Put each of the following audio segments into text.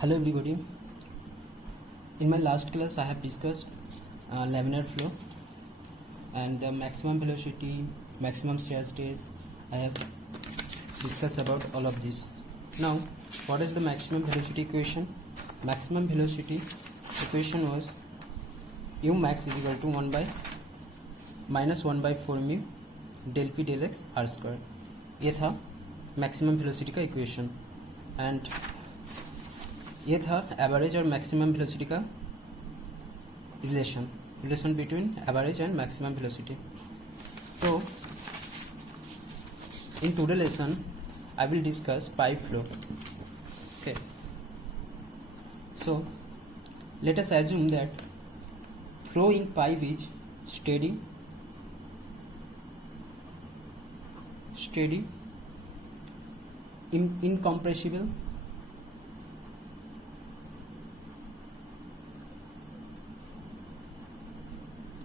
Hello everybody. In my last class I have discussed laminar flow and the maximum velocity, maximum shear stress. I have discussed about all of this. Now what is the maximum velocity equation? Maximum velocity equation was u max is equal to 1 by minus 1 by 4 mu del p del x r square. ये था maximum velocity का equation and ये था average और maximum velocity का relation between average and maximum velocity. तो in today lesson I will discuss pipe flow. Okay, so let us assume that flow in pipe is steady, incompressible,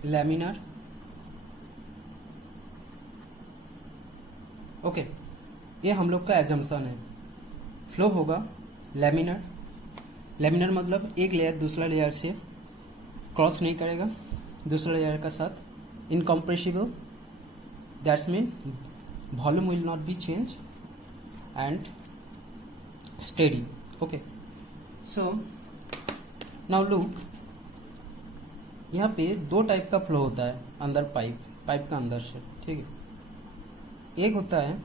laminar. ओके, ये हम लोग का एजम्पशन है. Flow होगा laminar. Laminar मतलब एक लेयर दूसरा लेयर से क्रॉस नहीं करेगा, दूसरा लेयर का साथ. Incompressible, that's mean volume will not be change and steady. Okay, so now look, यहाँ पे दो टाइप का फ्लो होता है अंदर पाइप का अंदर से. ठीक है, एक होता है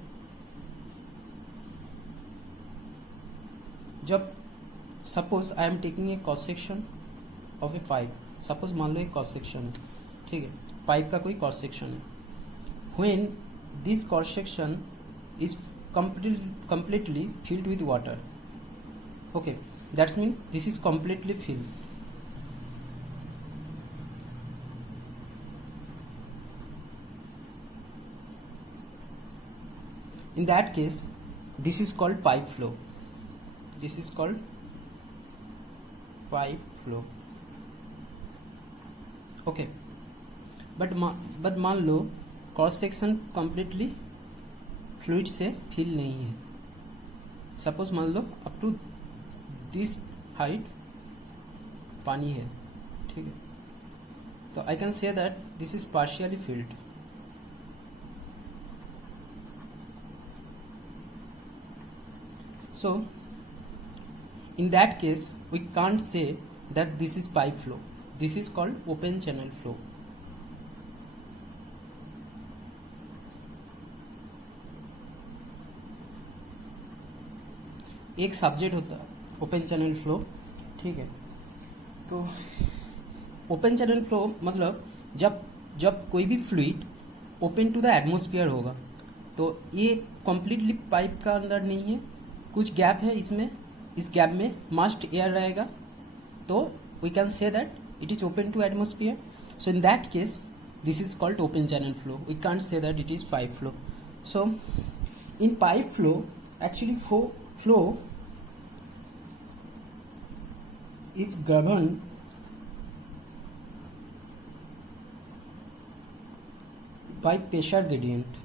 जब suppose I am taking a cross section of A pipe. Suppose मान लो एक क्रॉस सेक्शन है. ठीक है, पाइप का कोई क्रॉस सेक्शन है. When this cross section is completely filled with water. Okay, that's mean this is completely filled. In that case, this is called pipe flow. This is called pipe flow. Okay, but मान लो cross section completely fluid से fill नहीं है. Suppose मान लो up to this height पानी है. ठीक है, तो I can say that this is partially field. So in that case we can't say that this is pipe flow. This is called open channel flow. एक subject होता है open channel flow. ठीक है, तो ओपन चैनल फ्लो मतलब जब कोई भी fluid open to the atmosphere होगा, तो ये कम्प्लीटली पाइप का अंदर नहीं है, कुछ गैप है इसमें. इस गैप में मस्ट एयर रहेगा, तो we can say that it is open to atmosphere. So in that case this is called open channel flow. We can't say that it is pipe flow. So in pipe flow actually flow is governed by pressure gradient.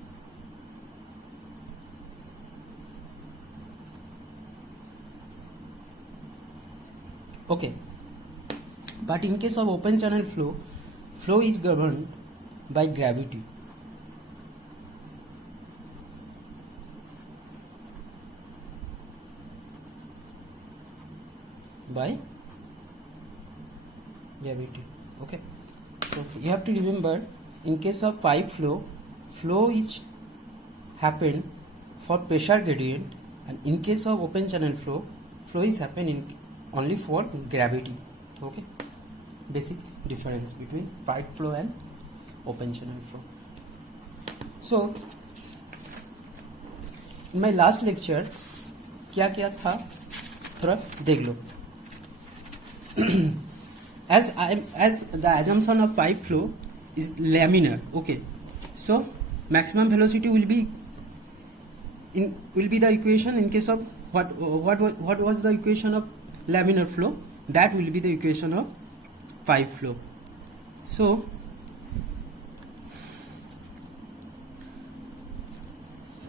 Okay, but in case of open channel flow is governed by gravity. By gravity. Okay, so you have to remember, in case of pipe flow is happen for pressure gradient, and in case of open channel flow is happen only for gravity. Okay, basic difference between pipe flow and open channel flow. So in my last lecture क्या क्या था थोड़ा देख लो. as the assumption of pipe flow is laminar. Okay, so maximum velocity will be the equation in case of what was the equation of laminar flow, that will be the equation of pipe flow. So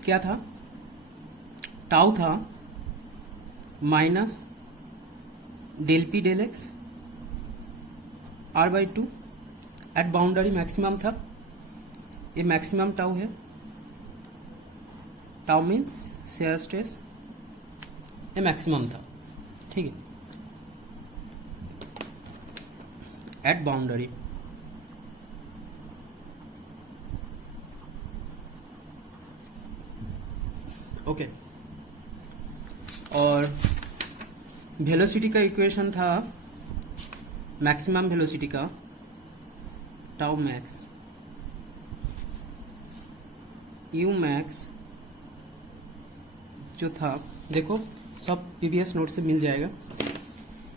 क्या था, tau था del P del X r/2 at boundary maximum था, ये maximum tau है, tau means shear stress, ये maximum था, ठीक है, एट बाउंड्री। ओके, और वेलोसिटी का इक्वेशन था, मैक्सिमम वेलोसिटी का टाउ मैक्स यू मैक्स जो था, देखो सब प्रीवियस नोट से मिल जाएगा,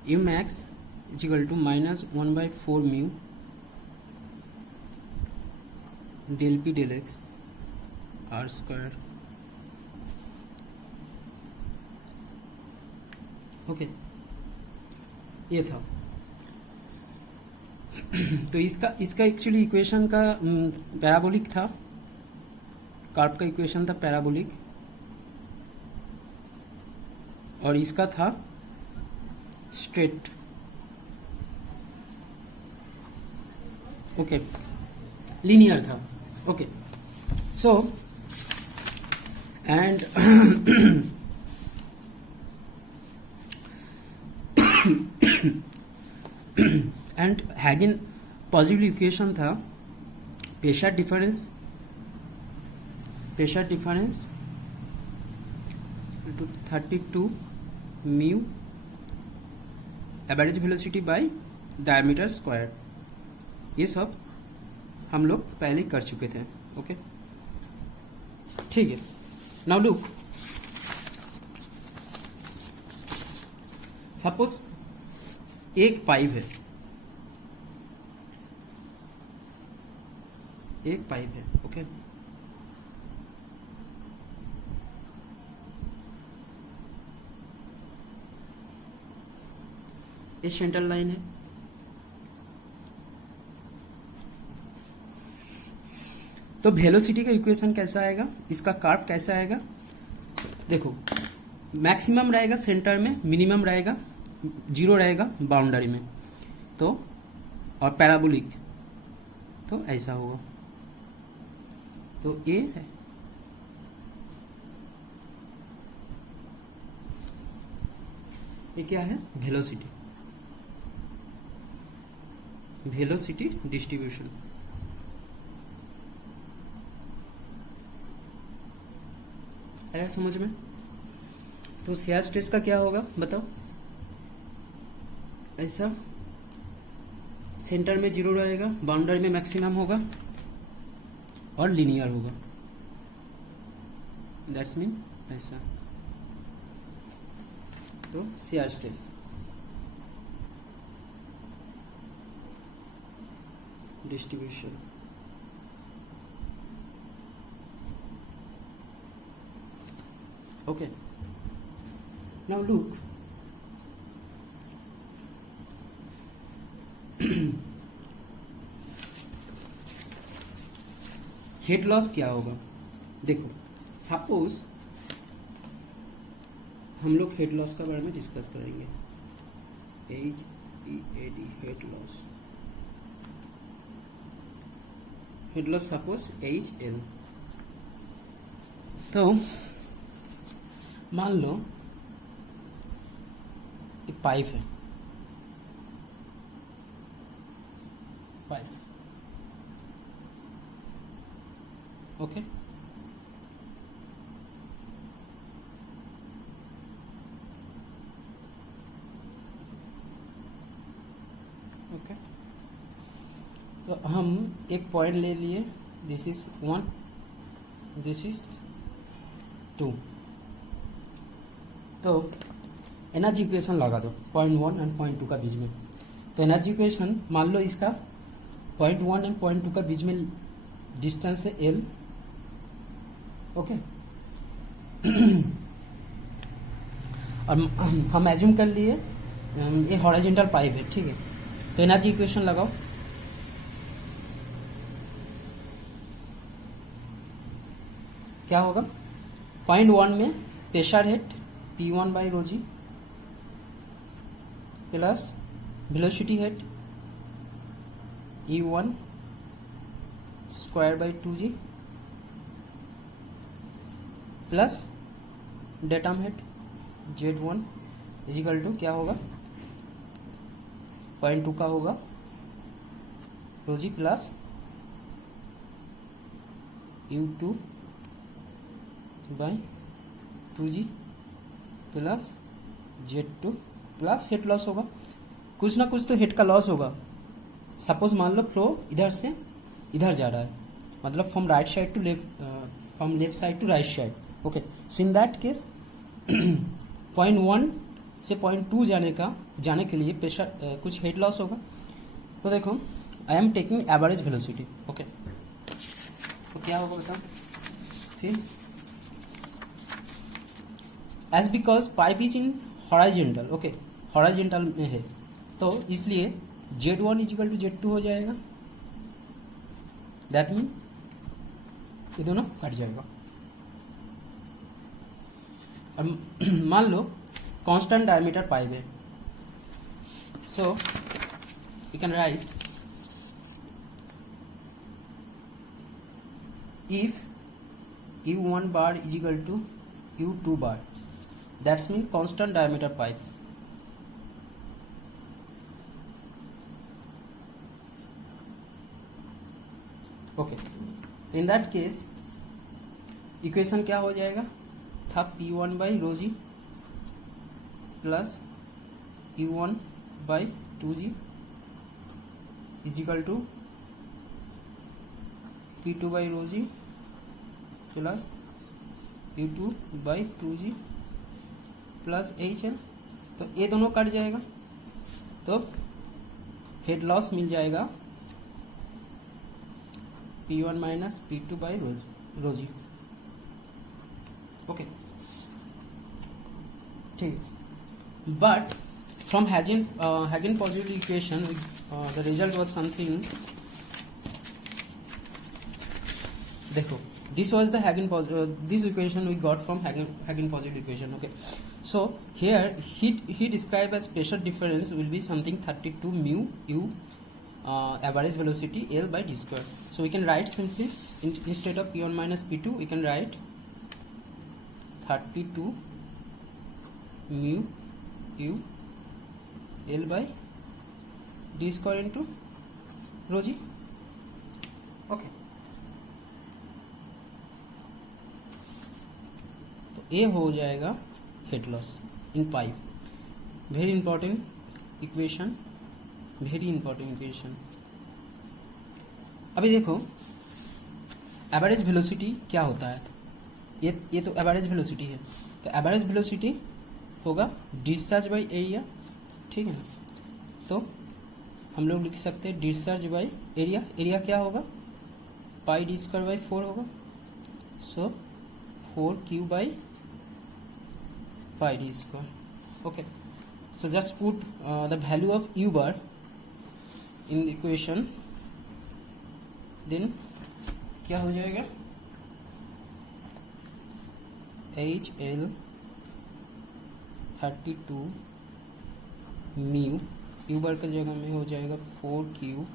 U max equal to -1/4 mu del P del X r²। Okay, ये था। तो इसका एक्चुअली इक्वेशन का पैराबोलिक था, कार्प का इक्वेशन था पैराबोलिक, और इसका था स्ट्रेट। ओके, लीनियर था। Okay, so and and Hagen Poiseuille equation था, pressure difference to 32 mu average velocity by diameter square. ये सब हम लोग पहले कर चुके थे। ओके, ठीक है। नाउ लुक, सपोज एक पाइप है, ओके, ये सेंट्रल लाइन है, तो वेलोसिटी का इक्वेशन कैसा आएगा, इसका कर्व कैसा आएगा, देखो मैक्सिमम रहेगा सेंटर में, मिनिमम रहेगा, 0 रहेगा बाउंड्री में, तो और पैराबोलिक, तो ऐसा होगा। तो ये है, ये क्या है, वेलोसिटी डिस्ट्रीब्यूशन। आया समझ में? तो शेयर स्ट्रेस का क्या होगा बताओ, ऐसा सेंटर में 0 रहेगा, बाउंड्री में मैक्सिमम होगा और लीनियर होगा, दैट्स मीन ऐसा। तो shear stress distribution, okay, now look, head loss क्या होगा, देखो सपोज हम लोग हेड लॉस का बारे में डिस्कस करेंगे, HEAD head loss suppose HL। तो मान लो एक पाइप है, ओके, तो हम एक पॉइंट ले लिए, दिस इज 1, दिस इज 2, तो एनर्जी इक्वेशन लगा दो पॉइंट 1 एंड पॉइंट 2 का बीच में। तो एनर्जी इक्वेशन मान लो इसका पॉइंट 1 एंड पॉइंट 2 का बीच में डिस्टेंस है L, ओके। और हम एज्यूम कर लिए ये हॉरिजॉन्टल पाइप है, ठीक है। तो एनर्जी इक्वेशन लगाओ, क्या होगा, पॉइंट 1 में pressure head P1/ρg, plus velocity head E1 square by 2g plus datum head Z1 equal to क्या होगा 0.2 का होगा rho ji plus U2 by 2g plus Z2 plus head loss होगा, कुछ ना कुछ तो हेड का लॉस होगा। सपोज मान लो फ्लो इधर से इधर जा रहा है, मतलब from right side to left, from left side to right side. Okay, so in that case 0.1 से 0.2 जाने के लिए प्रेशर कुछ हेड लॉस होगा। तो देखो I am taking average velocity. Okay, तो क्या होगा बेटा फिर, as because pipe is in horizontal, okay horizontal में है, तो इसलिए Z1 इजिकल टू Z2 हो जाएगा। दैट मीन ये दोनों कट जाएगा। अब मान लो कांस्टेंट डायमीटर पाइप है, so you can write if U1 bar is equal to U2 bar, that's mean constant diameter pipe. Okay, in that case equation क्या हो जाएगा था P1 by rho ji plus U1 by 2g equal to P2 by rho ji plus U2 by 2g plus HL। तो ये दोनों cut जाएगा, तो head loss मिल जाएगा P1 minus P2 by rho g. Okay ठीक, but from Hagen-Poiseuille equation the result was something, देखो this was the this equation we got from Hagen-Poiseuille equation. Okay, so here he described as pressure difference will be something 32 mu u average velocity L by d square. So we can write simply instead of P1 minus P2 we can write 32 mu u L by d square into rho g. Okay, ये हो जाएगा head loss in pipe. Very important equation, very important equation. अभी देखो average velocity क्या होता है, ये तो एवरेज वेलोसिटी है, तो एवरेज वेलोसिटी होगा डिस्चार्ज बाई एरिया, ठीक है ना। तो हम लोग लिख सकते हैं डिस्चार्ज बाई एरिया, एरिया क्या होगा पाई डी स्क्वायर बाई 4 होगा, सो 4q by pi d square. Okay, so just put the value of u bar in the equation, then क्या हो जाएगा HL 32 mu u bar का जगह में हो जाएगा 4q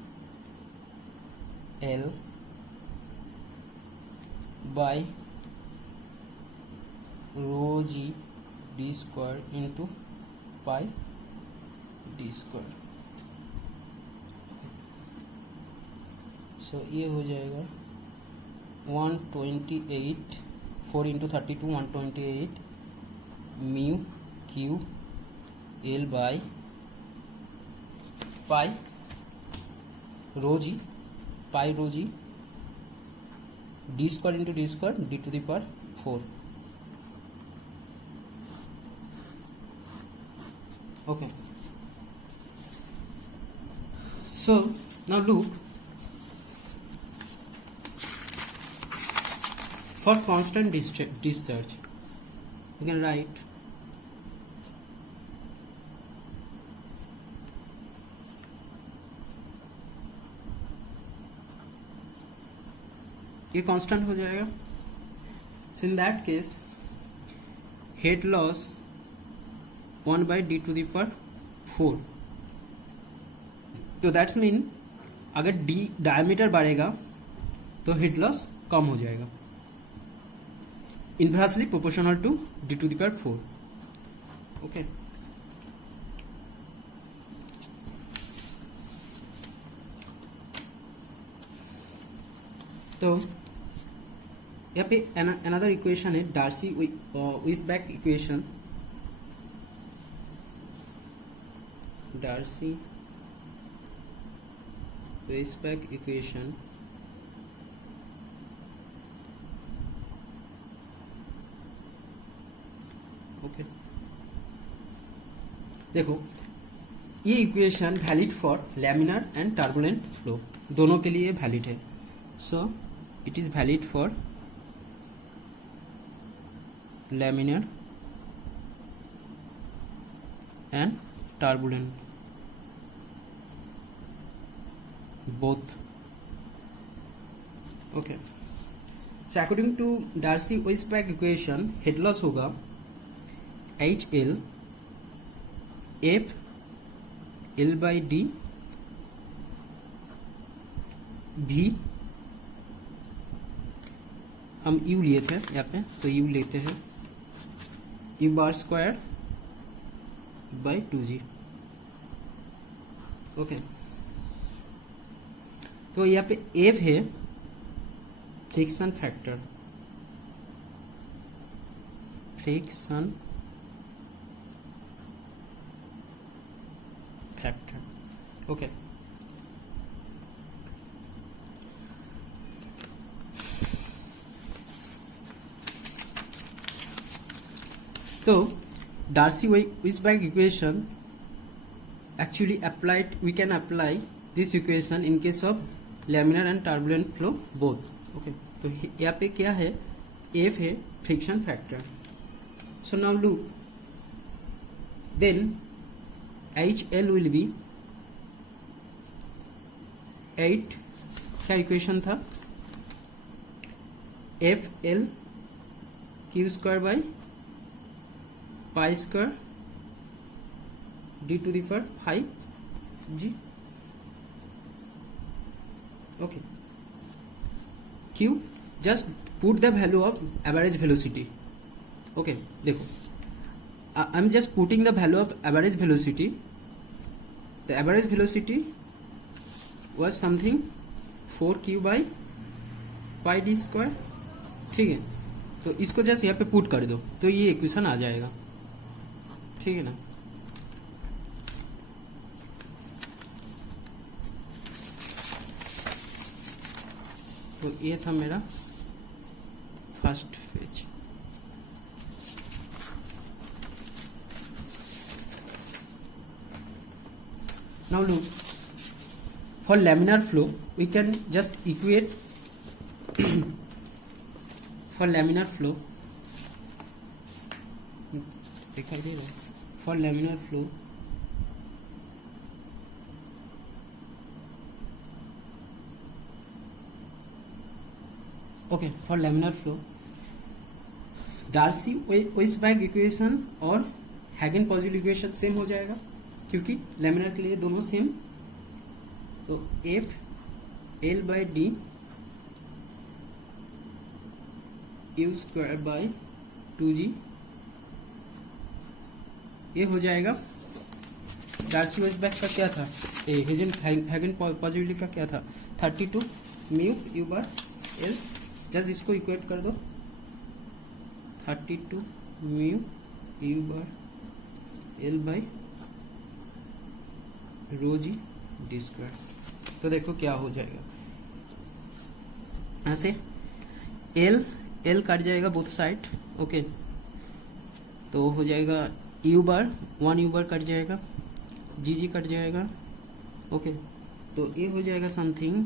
L by rho g d square into pi d square। सो ये हो जाएगा 128, 4 into 32 128 mu Q L by pi rho G, pi rho G D square into D square D to the power 4। Okay, so now look, for constant discharge you can write ये constant हो जाएगा। So in that case head loss 1 by d to the power 4, तो that's mean अगर D diameter बढ़ेगा तो heat loss कम हो जाएगा, inversely proportional to d⁴. Okay, तो यहाँ पे अनदर इक्वेशन है डार्सी-वेईसबाक इक्वेशन. डार्सी-वेईसबाक इक्वेशन ओके, देखो ये equation valid for laminar and turbulent flow, दोनों के लिए वैलिड है. So it is valid for laminar and turbulent both. Okay, so according to Darcy-Weisbach equation, head loss होगा HL F L by D V, हम U लिए थे यहाँ पे, तो U लेते हैं U bar square by 2G. Okay, तो यहाँ पे F है फ्रिक्शन फैक्टर, ओके. तो Darcy-Weisbach equation actually applied, we can apply this equation in case of laminar and turbulent flow both. Okay, तो यहाँ पे क्या है, F है friction factor. So now look, then HL will be 8, क्या equation था, FL Q square by pi square d⁵ okay. Q, just put the value of average velocity. Okay, देखो I am just putting the value of average velocity. द एवरेज वेलोसिटी was something 4q by pi d square. ठीक है, तो इसको just यहाँ पे पुट कर दो तो ये इक्वेशन आ जाएगा. ठीक है ना. तो ये था मेरा first page. Now look, for laminar flow we can just equate for laminar flow, दिखाई दे रहा है, for laminar flow okay, for laminar flow Darcy-Weisbach equation और Hagen-Poiseuille इक्वेशन सेम हो जाएगा क्योंकि लैमिनार के लिए दोनों सेम. तो F L by D U square by 2G ये हो जाएगा. Darcy-Weisbach का क्या था, Hagen-Poiseuille का क्या था, 32 म्यू U बार L. जस्ट इसको इक्वेट कर दो, 32 mu U bar L by rho G D square. तो देखो क्या हो जाएगा, ऐसे L कट जाएगा बोथ साइड. ओके, तो हो जाएगा U बार 1 U बार कट जाएगा, जी कट जाएगा. ओके, तो ये हो जाएगा समथिंग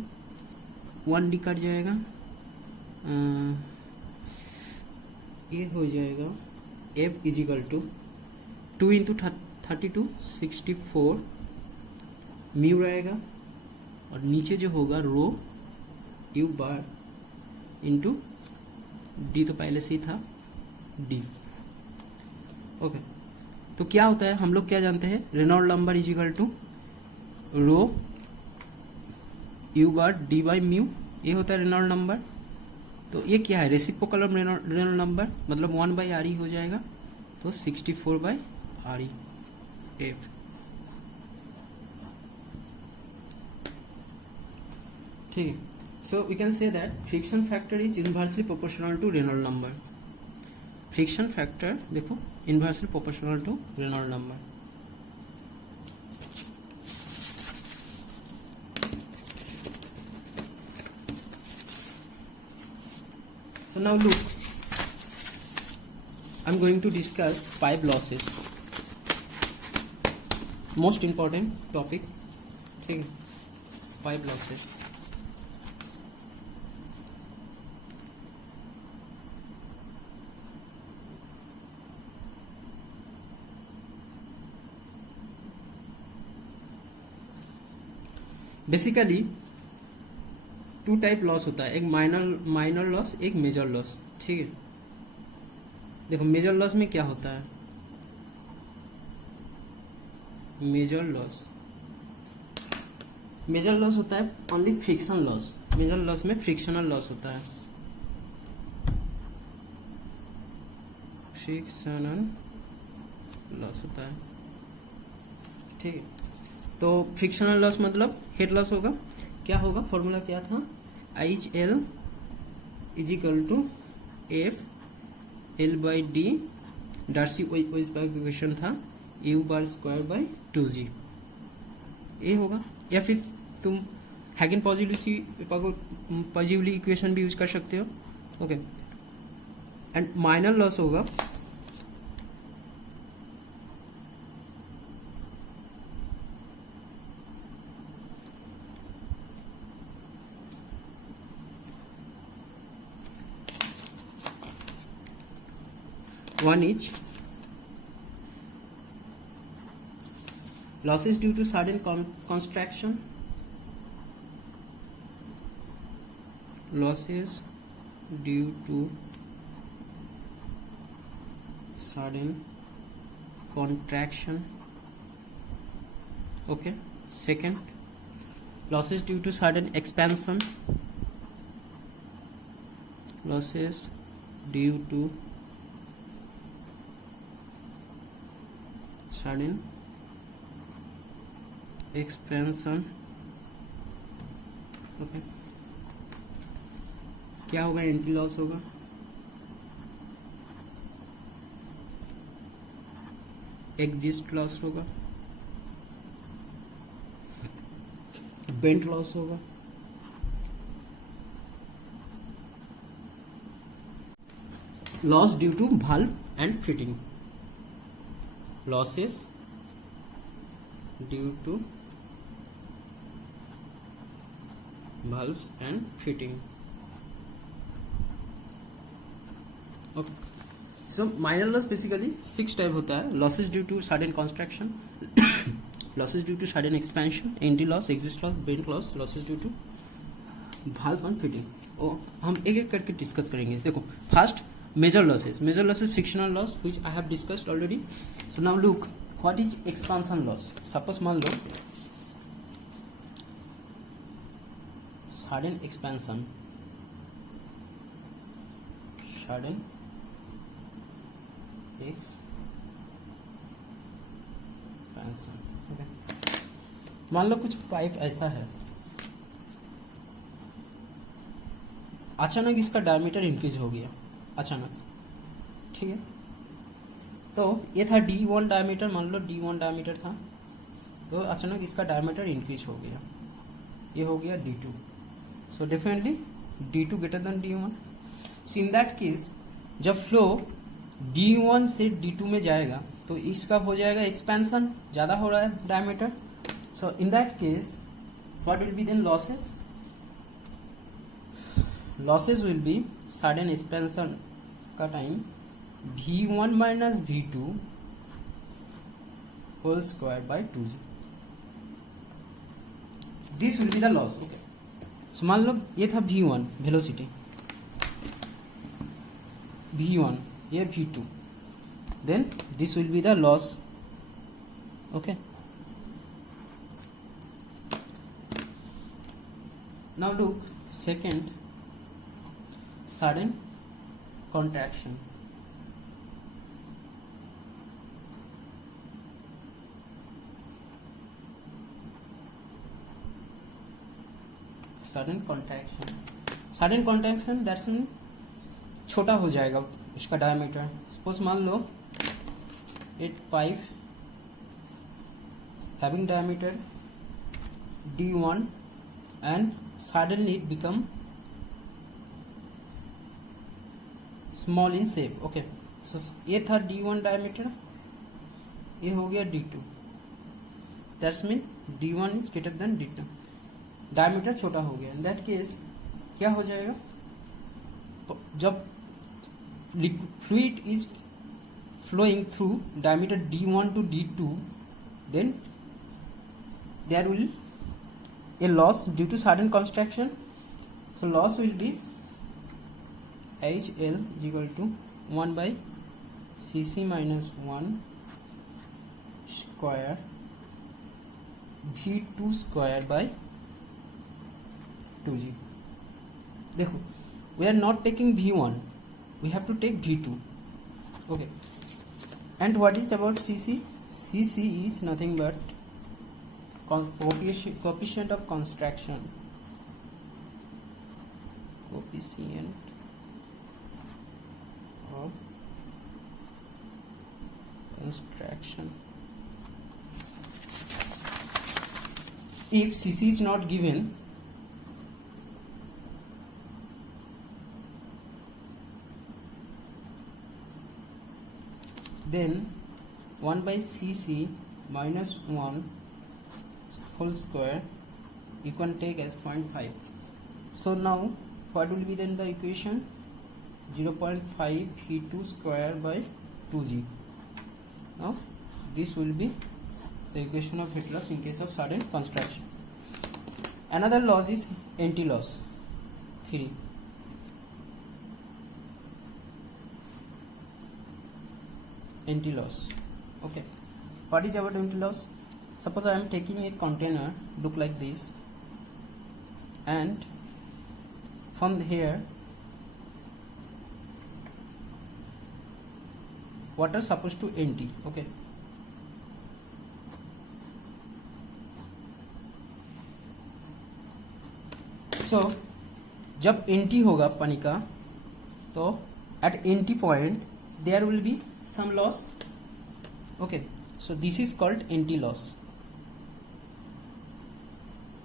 1D कट जाएगा, ये हो जाएगा F equal to 2 into 32 64 mu रहेगा और नीचे जो होगा rho U bar into D, तो पहले से ही था डी. ओके, तो क्या होता है, हम लोग क्या जानते हैं, Reynold number is equal to rho U bar D by mu, ये होता है रेनॉल्ड नंबर। तो ये क्या है, रेसिप्रोकल ऑफ रेनॉल्ड नंबर, मतलब 1 बाई आर ई हो जाएगा, तो 64 बाई आर ई एफ। ठीक है, so we can say that friction factor is inversely proportional to Reynold number. Friction factor देखो inversely proportional to Reynold number. So now look, I'm going to discuss pipe losses, most important topic, ठीक है, pipe losses। Basically two type loss होता है, एक minor loss, एक major loss. ठीक है, देखो मेजर लॉस में क्या होता है, मेजर लॉस होता है only friction loss. Major loss में फ्रिक्शनल लॉस होता है, फ्रिक्शनल लॉस होता है। ठीक है, तो फ्रिक्शनल लॉस मतलब हेड लॉस होगा, क्या होगा, फॉर्मूला क्या था, H L is equal to F L by D, Darcy ओइस का इक्वेशन था you bar square by 2g, ये होगा। या फिर तुम हैगन पॉजिटिवली इक्वेशन भी यूज कर सकते हो। ओके, एंड माइनर लॉस होगा one is losses due to sudden contraction, losses due to sudden contraction। okay, second, losses due to sudden expansion, losses due to sudden expansion। Okay, क्या होगा, anti loss होगा, exist loss होगा, bent loss होगा, loss due to valve and fitting, losses due to valves and fitting। okay, so minor loss basically 6 type होता है, losses due to sudden contraction, losses due to sudden expansion, entry loss, exit loss, bent loss, losses due to valve and fitting। और हम एक एक करके discuss करेंगे। देखो first major losses frictional loss which I have discussed already. So now look what is expansion loss. Suppose मान लो sudden expansion, sudden expansion, मान लो कुछ पाइप ऐसा है, अचानक इसका डायमीटर इंक्रीज हो गया अचानक। ठीक है, तो ये था D1 डायमीटर, मान लो D1 डायमीटर था, तो अचानक इसका डायमीटर इंक्रीज हो गया, ये हो गया D2। So definitely D2 greater than D1। So in that case जब फ्लो D1 से D2 में जाएगा तो इसका हो जाएगा एक्सपेंशन, ज्यादा हो रहा है diameter. So in that case what will be then losses, losses will be sudden expansion का time V1 minus V2 whole square by 2g, this will be the loss. Okay, so मान लो ये था V1 velocity, V1 ये V2, then this will be the loss Okay. Now look, second, sudden contraction. Sudden contraction that's mean छोटा हो जाएगा इसका diameter. Suppose मान लो एक pipe having diameter d1 and suddenly it become small in shape. Okay, so ये था d1 diameter, ये हो गया d2. That's mean d1 is greater than d2. Diameter छोटा हो गया. इन दैट केस क्या हो जाएगा, जब fluid is flowing through diameter d1 to d2, then there will a loss due to sudden contraction. So loss will be HL is equal to 1 by cc minus 1 square v2 square by 2g. देखो, we are not taking v1, we have to take v2. Okay, and what is about cc? cc is nothing but coefficient of contraction. Coefficient of contraction. If cc is not given, then 1 by cc minus 1 whole square you can take as 0.5. So now what will be then the equation? 0.5 v2 square by 2g. Now this will be the equation of heat loss in case of sudden contraction. Another loss is NT loss 3. NT loss. Okay, what is about NT loss? Suppose I am taking a container, look like this, and from here water supposed to empty. Okay, so जब empty होगा पानी का, तो at empty point there will be some loss. Okay, so this is called NT loss.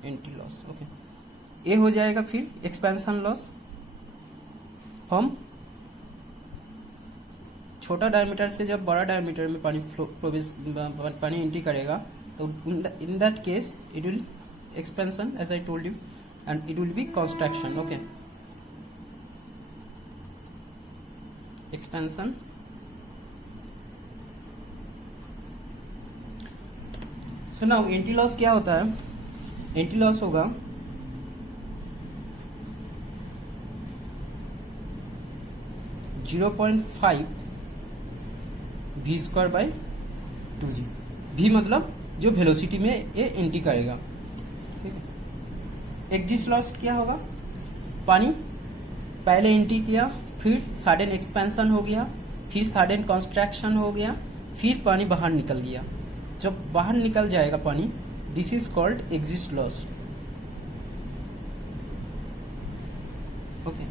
NT loss. Okay, ये हो जाएगा फिर expansion loss. हम छोटा डायमीटर से जब बड़ा डायमीटर में पानी एंट्री करेगा, तो in that case it will expansion as I told you, and it will be construction. Okay, expansion. So now entry loss क्या होता है? एंटी लॉस होगा .5 v square by 2g. v मतलब जो वेलोसिटी में ये एंट्री करेगा. ठीक है. एग्जिट लॉस क्या होगा? पानी पहले एंट्री किया, फिर सडन एक्सपेंशन हो गया, फिर सडन कंस्ट्रक्शन हो गया, फिर पानी बाहर निकल गया. जब बाहर निकल जाएगा पानी, this is called exit loss. Okay,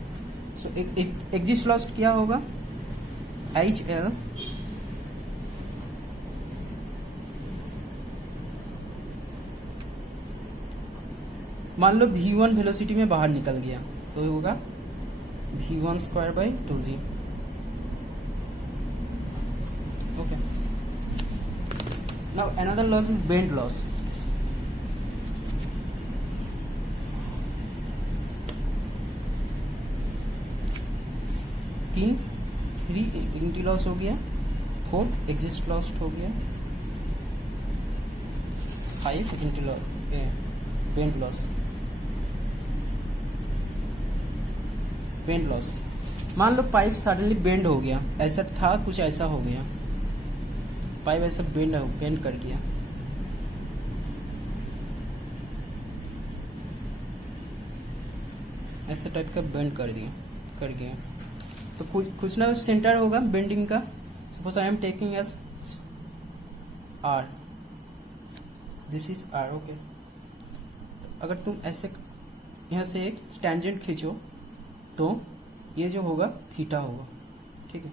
so exit loss क्या होगा? HL मान लो v1 वेलोसिटी में बाहर निकल गया, तो होगा v1 square by 2g. Okay, now another loss is bend loss. Three anti loss हो गया, 4 एग्जिट लॉस हो गया, 5 anti bend loss. Bend loss, मान लो पाइप सडनली बेंड हो गया, ऐसा था कुछ ऐसा हो गया, पाइप ऐसा बेंड कर गया, ऐसा टाइप का बेंड कर गए तो कुछ ना कुछ सेंटर होगा बेंडिंग का. Suppose I am taking S R, this is R. Okay, अगर तुम ऐसे यहाँ से एक टेंजेंट खींचो तो ये जो होगा थीटा होगा. ठीक है,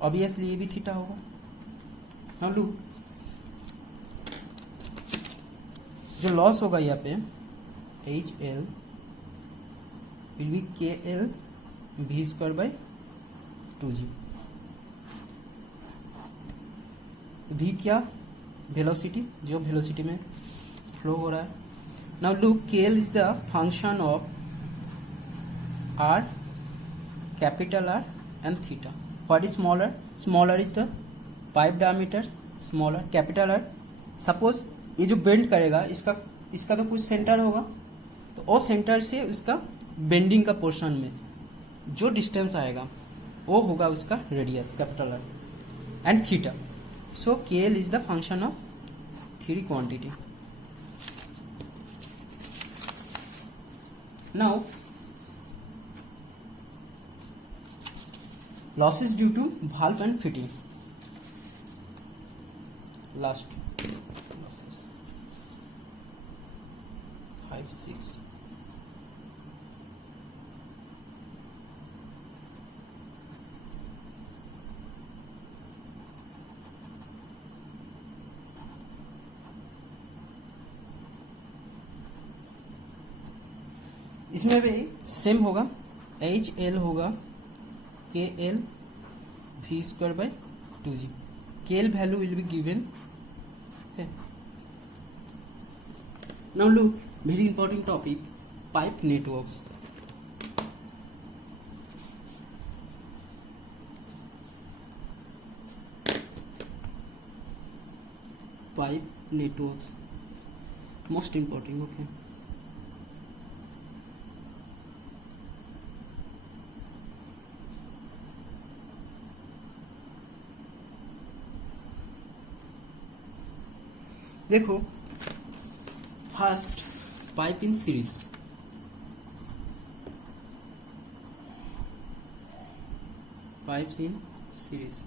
ऑब्वियसली ये भी थीटा होगा. नाउ लुक, जो लॉस होगा यहाँ पे एच एल विल बी के L V square by 2g. तो v क्या, वेलोसिटी, जो वेलोसिटी में फ्लो हो रहा है. नाउ लुक, के L is the function of r, capital R and theta. What is smaller? Smaller is the pipe diameter, smaller capital R. Suppose ये जो बेंड करेगा इसका तो कुछ सेंटर होगा, तो वो सेंटर से उसका बेंडिंग का पोर्शन में जो डिस्टेंस आएगा वो होगा उसका radius capital R and theta. So K L is the function of three quantity. Now losses due to valve and fitting. Last losses 5, 6. इसमें भी सेम होगा, एच एल होगा के L V square by 2g. के L value will be given. Okay. Now look, very important topic, pipe networks. Pipe networks, most important. Okay. देखो, first pipe in series. Pipes in series.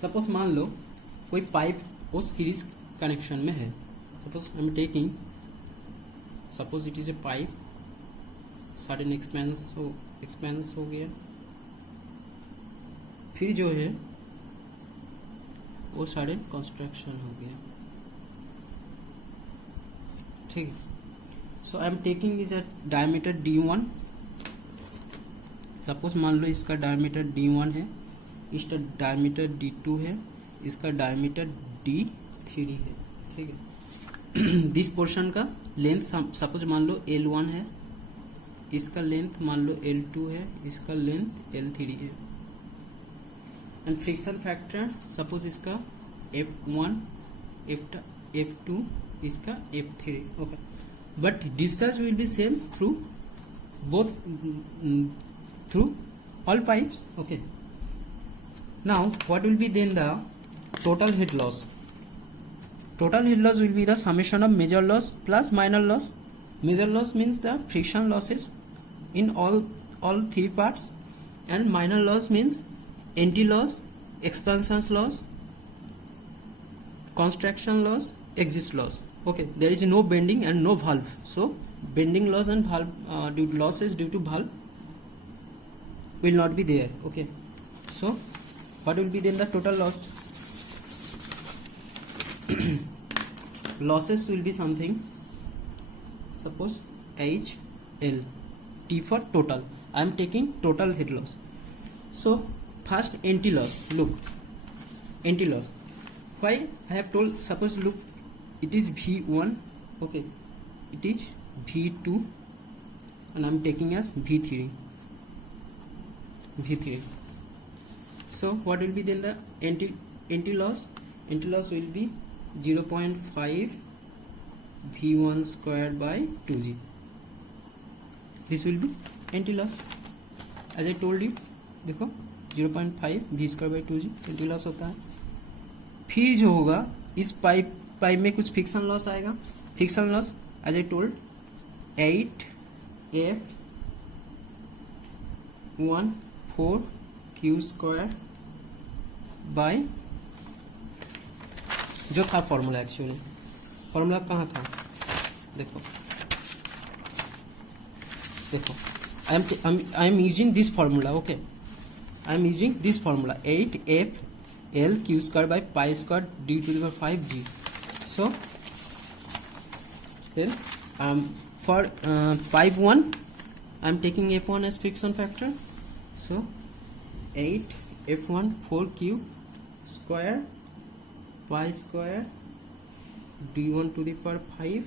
Suppose मान लो कोई pipe वो series connection में है. Suppose I am taking, suppose it is a pipe, sudden expense हो गया, फिर जो है वो सडन कंस्ट्रक्शन हो गया. ठीक है, so I am taking is a diameter d1. Suppose मान लो इसका डायमीटर d1 है, इसका डायमीटर d2 है, इसका डायमीटर d3 है. ठीक है, दिस पोर्शन का लेंथ सपोज मान लो L1 है, इसका लेंथ मान लो L2 है, इसका लेंथ L3 है. एंड फ्रिक्शन फैक्टर सपोज इसका F1, F2, इसका F3. Okay, but discharge will be same through both, through all pipes. Okay, now what will be then the total head loss? Total head loss will be the summation of major loss plus minor loss. Major loss means the friction losses in all three parts, and minor loss means entry loss, expansion loss, construction loss, exit loss. Okay, there is no bending and no valve, so bending loss and valve losses due to valve will not be there. Okay, so what will be then the total loss? Losses will be something, suppose H L, T for total. I am taking total head loss. So first entry loss. Look, entry loss. Why I have told? Suppose look, it is V1. Okay, it is V2, and I am taking as V3. V3. So what will be then the entry loss? Entry loss will be 0.5 V1 squared by 2g. This will be entry loss. As I told you, देखो 0.5 V square by 2g anti loss होता है. फिर जो होगा इस pipe pipe में कुछ friction loss आएगा. Friction loss as I told 8F14Q² by, जो था फॉर्मूला, एक्चुअली फॉर्मूला कहाँ था, देखो I am using this formula. Okay, I am using this formula 8FL Q² by pi² d⁵ G. So then for pipe 1 I am taking F1 as friction factor. So 8F14Q² pi² d⁵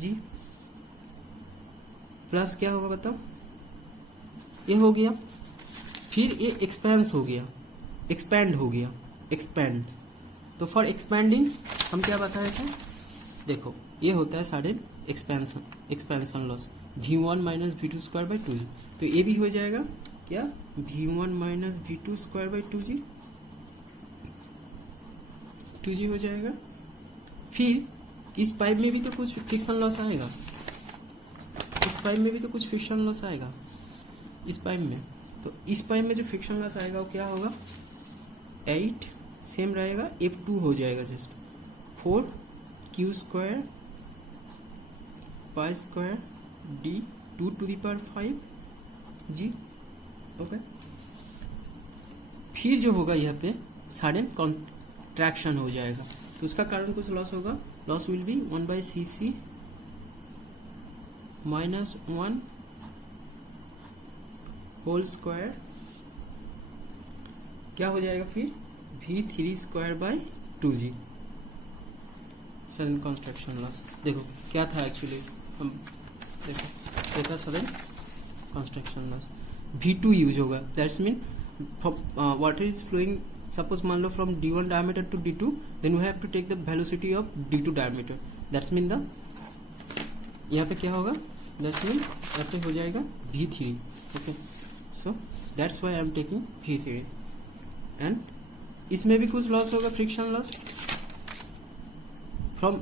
G plus क्या होगा बताओ, ये हो गया, फिर ये expand हो गया, एक्सपेंड. तो फॉर एक्सपेंडिंग हम क्या बताए थे, देखो ये होता है sudden expansion loss V1 minus V2² by 2G. तो ये भी हो जाएगा क्या, V1 minus V2² by 2G हो जाएगा. फिर इस पाइप में भी तो कुछ फ्रिक्शन लॉस आएगा, इस पाइप में तो इस पाइप में जो फ्रिक्शन लॉस आएगा वो क्या होगा, 8 सेम रहेगा, F2 हो जाएगा just 4Q² pi² d⁵ G. Okay, फिर जो होगा यहाँ पे सडन कॉन्ट्रैक्शन हो जाएगा, तो उसका कारण कुछ लॉस होगा. Loss will be 1/cc -1 whole square, क्या हो जाएगा फिर V3² by 2G. Sudden contraction loss देखो क्या था एक्चुअली, हम देखो क्या था, sudden contraction loss V2 use होगा. That's mean water is flowing, suppose मान लो from D1 diameter to D2, then we have to take the velocity of D2 diameter. That's mean the, यहाँ पे क्या होगा, दैट्स मीन यहाँ पे हो जाएगा V3. Okay, so that's why I am taking V3. And इसमें भी कुछ लॉस होगा, friction loss from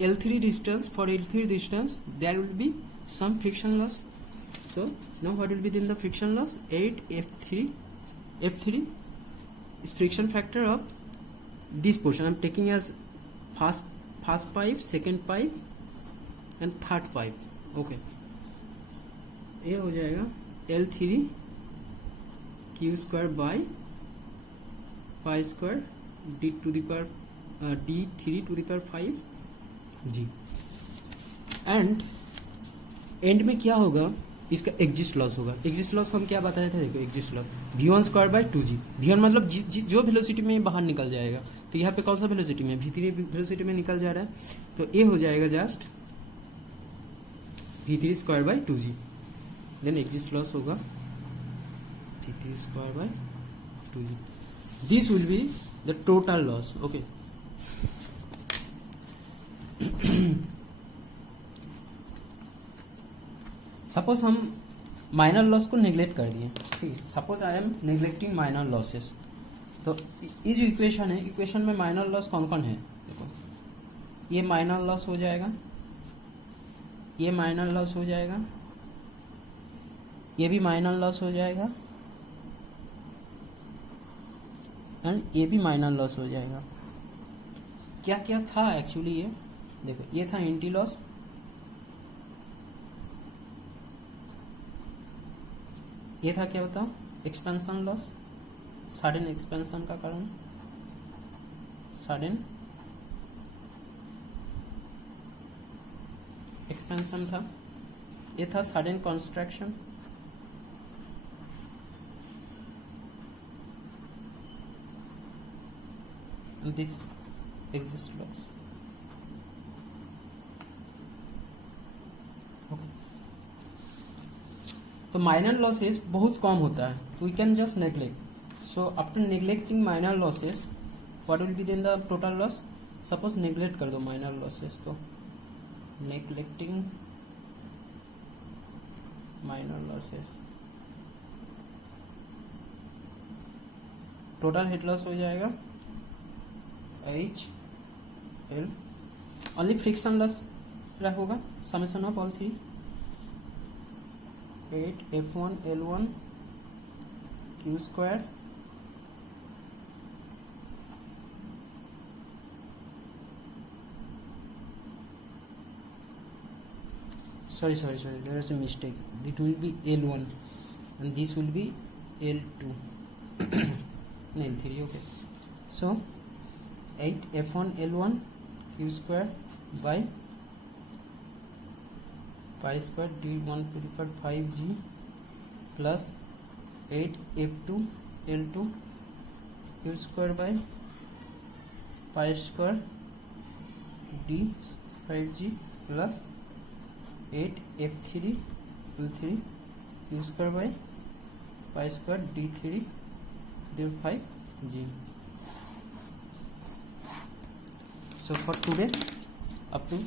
L3 distance. For L3 distance there will be some friction loss. So now what will be then the friction loss, 8F3 is friction factor of this portion. I am taking as first pipe, second pipe and third pipe. Okay, ये हो जाएगा L3Q² by pi² d⁵ G. And and में क्या होगा, इसका exist loss होगा. Exist loss हम क्या बताए थे, देखो exist loss V1² by 2G. V1 मतलब जो वेलोसिटी में बाहर निकल जाएगा, तो यहाँ पे कौन सा वेलोसिटी में, V3 वेलोसिटी में निकल जा रहा है, तो ये हो जाएगा just V3² by 2G. Then exist loss होगा V3² by 2G. This will be the total loss. Okay, suppose हम माइनर लॉस को नेग्लेक्ट कर दिए, ठीक है. Suppose I am neglecting minor losses. तो ये जो इक्वेशन है, इक्वेशन में माइनर लॉस कौन कौन है, देखो ये माइनर लॉस हो जाएगा, ये माइनर लॉस हो जाएगा, ये भी माइनर लॉस हो जाएगा, एंड ये भी माइनर लॉस हो जाएगा. क्या क्या था एक्चुअली, ये देखो, ये था एंटी लॉस, ये था क्या बताओ, एक्सपेंशन लॉस, सडन एक्सपेंशन का कारण, सडन एक्सपेंशन था, ये था sudden construction, this exist loss. Okay, तो माइनर लॉसेस बहुत कम होता है, we can just neglect. So after neglecting minor losses what will be then the total loss. Suppose neglect कर दो माइनर लॉसेस को, neglecting minor losses, total head loss हो जाएगा H L only frictionless होगा summation of all three 8 F1 L1 Q square sorry there is a mistake. It will be L1 and this will be L2 L3. Okay, so 8 F1 L1 Q square by pi square d1 to the power 5g plus 8 F2 L2 Q square by pi square d 5g plus 8 F3 L3 Q square by pi square d3 to 5g. So for today up to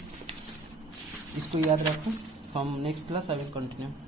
इसको याद रखो. From next class I will continue.